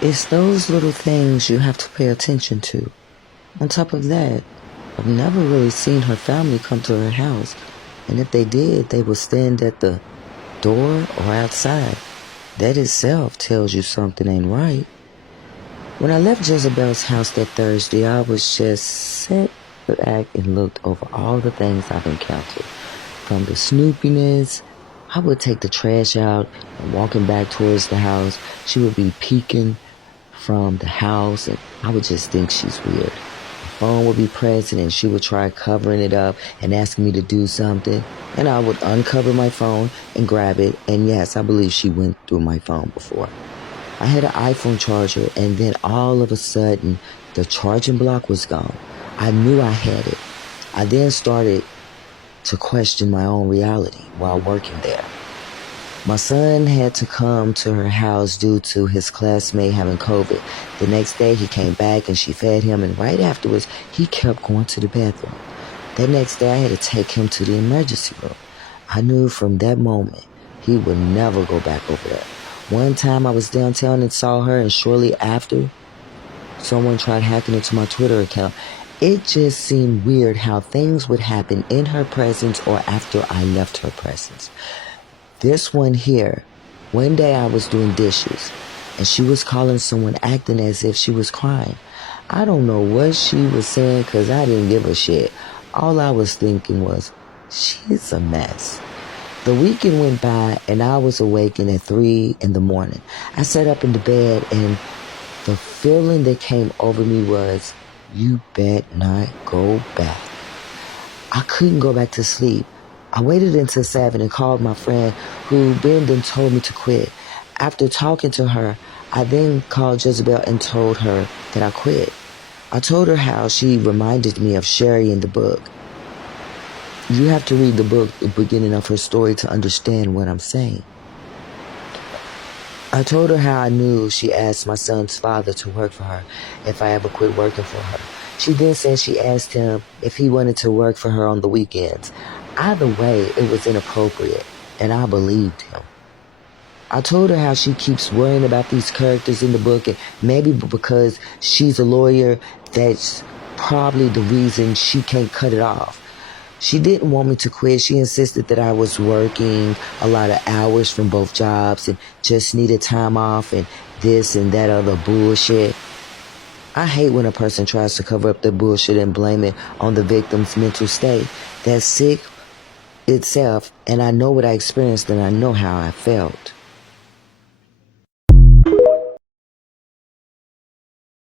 It's those little things you have to pay attention to. On top of that, I've never really seen her family come to her house, and if they did, they would stand at the door or outside. That itself tells you something ain't right. When I left Jezebel's house that Thursday, I was just sat back and looked over all the things I've encountered. From the snoopiness, I would take the trash out and walking back towards the house, she would be peeking from the house and I would just think she's weird. The phone would be present and she would try covering it up and asking me to do something, and I would uncover my phone and grab it, and yes, I believe she went through my phone before. I had an iPhone charger, and then all of a sudden, the charging block was gone. I knew I had it. I then started to question my own reality while working there. My son had to come to her house due to his classmate having COVID. The next day, he came back and she fed him, and right afterwards, he kept going to the bathroom. That next day, I had to take him to the emergency room. I knew from that moment, he would never go back over there. One time I was downtown and saw her, and shortly after, someone tried hacking into my Twitter account. It just seemed weird how things would happen in her presence or after I left her presence. This one here, one day I was doing dishes, and she was calling someone acting as if she was crying. I don't know what she was saying because I didn't give a shit. All I was thinking was, she's a mess. The weekend went by and I was awakened at 3 in the morning. I sat up in the bed and the feeling that came over me was, you bet not go back. I couldn't go back to sleep. I waited until 7 and called my friend who been and told me to quit. After talking to her, I then called Jezebel and told her that I quit. I told her how she reminded me of Sherry in the book. You have to read the book, the beginning of her story, to understand what I'm saying. I told her how I knew she asked my son's father to work for her if I ever quit working for her. She then said she asked him if he wanted to work for her on the weekends. Either way, it was inappropriate, and I believed him. I told her how she keeps worrying about these characters in the book, and maybe because she's a lawyer, that's probably the reason she can't cut it off. She didn't want me to quit. She insisted that I was working a lot of hours from both jobs and just needed time off and this and that other bullshit. I hate when a person tries to cover up their bullshit and blame it on the victim's mental state. That's sick itself, and I know what I experienced and I know how I felt.